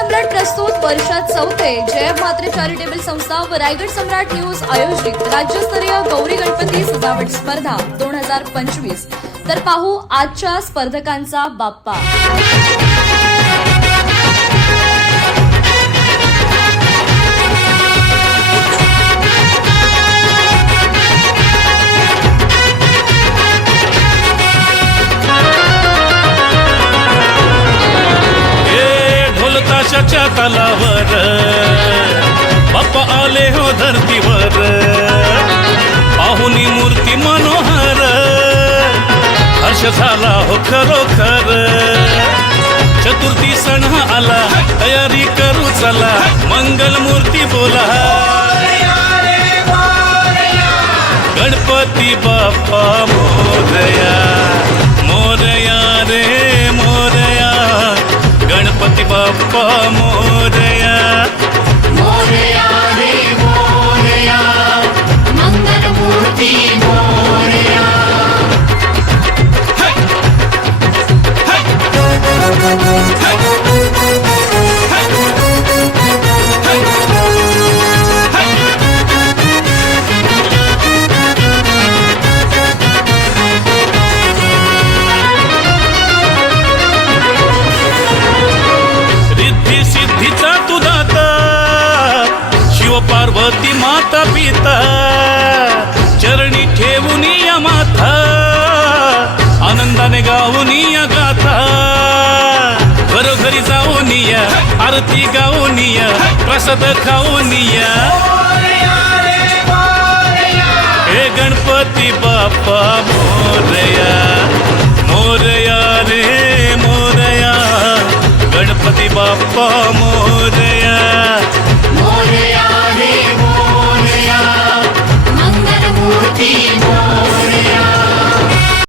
सम्राट प्रस्तुत वर्षात चौथे जय म्हात्रे चॅरिटेबल संस्था व रायगड सम्राट न्यूज आयोजित राज्यस्तरीय गौरी गणपती सजावट स्पर्धा 2025। तर पाहू आजच्या स्पर्धकांचा बाप्पा। ताशाच्या तालावर बाप्पा आले हो धरतीवर, पाहुनी मूर्ती मनोहर, हर्ष झाला हो खरोखर। चतुर्थी सण हा आला, तयारी करू चला, मंगल मूर्ती बोला, गणपती बाप्पा मोरया, मोरया रे मोरया, गणपती बाप्पा मोरया, मोरया रे मोरया, मंगल मूर्ती मोरया। पार्वती माता पिता चरणी ठेवून या माथा, आनंदाने गाऊन या गाथा, घरोघरी जाऊन या, आरती गाऊन या, प्रसाद खाऊन या, हे गणपती बाप्पा मोरया, मोरया रे मोरया, गणपती बाप्पा मोरया।